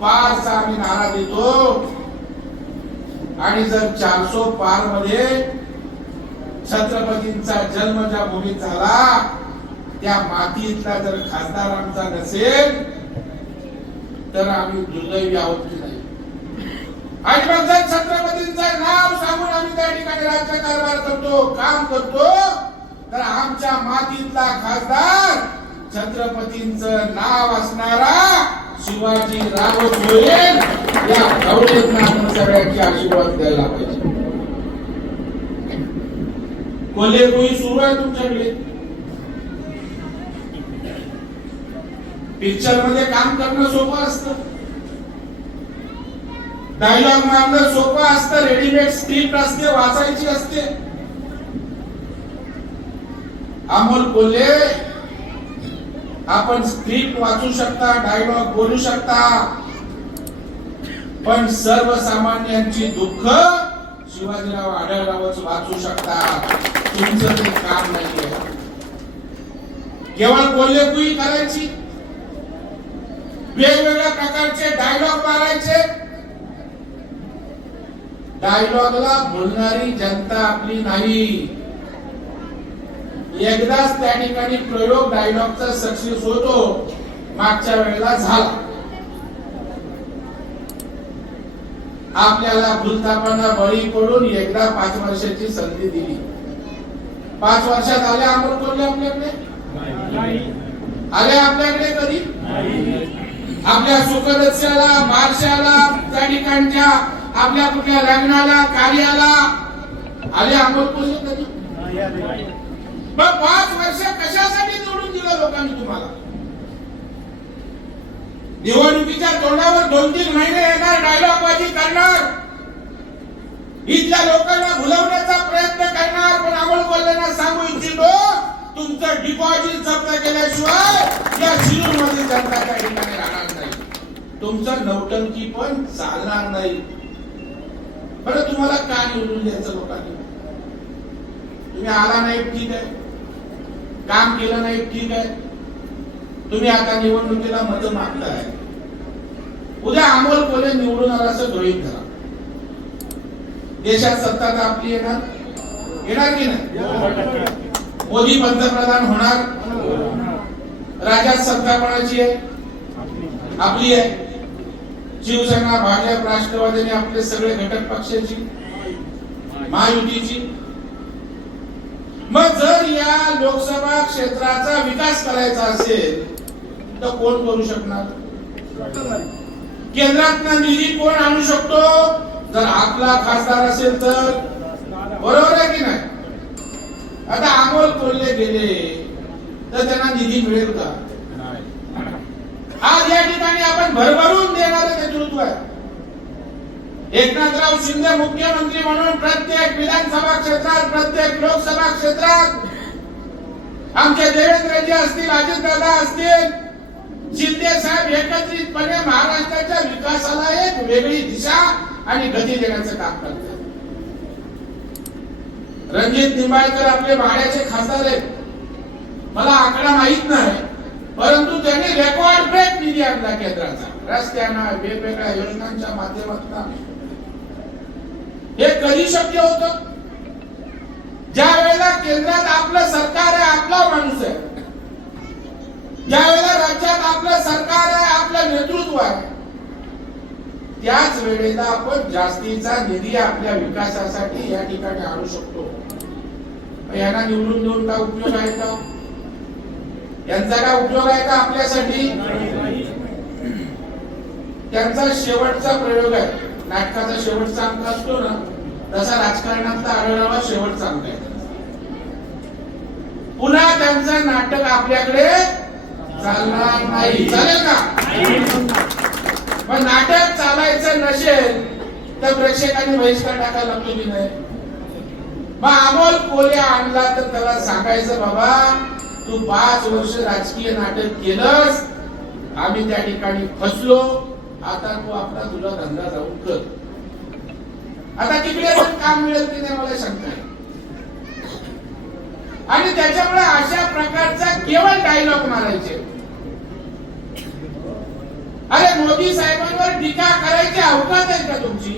पारचा आम्ही नारा देतो. आणि जर चारसो पारमध्ये छत्रपतींचा जन्म ज्या भूमीत झाला त्या मातीतला जर खासदार आमचा नसेल तर आम्ही दुर्दैवी आहोत की नाही? आणि मग जर छत्रपतींचं नाव सांगून आम्ही त्या ठिकाणी राज्य कारभार करतो काम करतो तर आमच्या मातीतला खासदार छत्रपतींचं नाव असणारा शिवाजी राघव होईल या भावनेतनं आपण सगळ्यांची आशीर्वाद द्यायला पाहिजे. कोल्हेपुई सुरू आहे तुमच्याकडे? पिक्चरमध्ये काम करणं सोपं असतं. डायलॉग मारणं सोपं असतं. रेडीमेड स्क्रिप्ट असते वाचायची असते. अमोल कोल्हे आपण स्क्रिप्ट वाचू शकता डायलॉग बोलू शकता. पण सर्वसामान्यांची दुःख शिवाजीराव आढळरावच वाचू शकता. तुमचं ते काम नाहीये. केवळ कोल्हेकुई करायची. वेगवेगळ्या प्रकारचे डायलॉग मारायचे. डायलॉगला बोलणारी जनता आपली नाही. एकदाच त्या ठिकाणी प्रयोग डायलॉगचा सक्सेस होतो मागच्या वेळेला झाला. आपल्याला भूलतापांना बळी पडून एकदा पाच वर्षाची संधी दिली. पाच वर्षात आले अमोल कोल्हे आपल्याकडे? आले आपल्याकडे कधी? आपल्या सुखदस्याला बारशाला त्या ठिकाणच्या आपल्या कुठल्या लग्नाला कार्याला आले अमोल कोल्हे कधी? मग पाच वर्ष कशासाठी निवडून दिलं लोकांनी तुम्हाला? निवडणुकीच्या तोंडावर दोन तीन महिने येणार डायलॉगबाजी करणार. इथल्या लोकांना भुलवण्याचा प्रयत्न करणार पण अमोल कोल्हेंना सांगू इच्छितो तुमचं डिपॉझिट जप्त केल्याशिवाय या शिरूरमध्ये जनता काही ठिकाणी राहणार नाही. तुमचं नौटंकी पण चालणार नाही. बरं तुम्हाला का निवडून द्यायचं लोकांनी? तुम्ही आला नाही ठीक आहे. काम केलं नाही ठीक आहे. तुम्ही आता निवडणुकीला मत मागताय. उद्या अमोल कोले निवडून आला असं गृहित धरा. देशात सत्ता तर आपली येणार येणार की नाही? मोदी पंतप्रधान होणार? राज्यात सत्ता कोणाची आहे? आपली आहे. शिवसेना भाजप राष्ट्रवादीने आपले सगळे घटक पक्षाची महायुतीची. मग जर या लोकसभा क्षेत्राचा विकास करायचा असेल तर कोण करू शकणार? केंद्रात निधी कोण आणू शकतो? जर आपला खासदार असेल तर. बरोबर आहे की नाही? आता अमोल कोल्हे गेले तर त्यांना निधी मिळेल का? आज या ठिकाणी आपण भरभरून देणारे नेतृत्व आहे. एकनाथराव शिंदे मुख्यमंत्री म्हणून प्रत्येक विधानसभा क्षेत्रात प्रत्येक लोकसभा क्षेत्रात आमचे देवेंद्रजी असतील अजितदादा असतील शिंदे साहेब एकत्रितपणे महाराष्ट्राच्या विकासाला एक वेगळी दिशा आणि गती देण्याचं काम करतात. रणजित निंबाळकर आपले भाड्याचे खासदार आहेत. मला आकडा माहीत नाही परंतु त्यांनी रेकॉर्ड ब्रेक निधी आणला केंद्राचा. रस्त्यांना वेगवेगळ्या योजनांच्या माध्यमातून हे कधी शक्य होत? ज्या वेळेला केंद्रात आपलं सरकार आहे आपला माणूस आहे. ज्या वेळेला राज्यात आपलं सरकार आहे आपलं नेतृत्व आहे. त्याच वेळेला आपण जास्तीचा निधी आपल्या विकासासाठी या ठिकाणी आणू शकतो. यांना निवडून देऊन का उपयोग आहे का? यांचा काय उपयोग आहे का आपल्यासाठी? त्यांचा शेवटचा प्रयोग आहे. नाटकाचा शेवटचा अंक असतो ना. तसा राजकारणातला आढळावा शेवट चांगला आहे. पुन्हा त्यांचं नाटक आपल्याकडे चालणार नाही. चालेल का? पण नाटक चालायचं नसेल तर प्रेक्षकांनी बहिष्कार टाकायला लागतो की नाही? मग अमोल कोल्या आणला तर त्याला सांगायचं बाबा तू पाच वर्ष राजकीय नाटक केलंस. आम्ही त्या ठिकाणी फसलो. आता तू आपला तुझा धंदा जाऊन कर. आता तिकडे पण काम मिळत नाही मला शंका आणि त्याच्यामुळे अशा प्रकारचा केवळ डायलॉग मारायचे. अरे मोदी साहेबांवर टीका करायची अवकाश आहे का तुमची?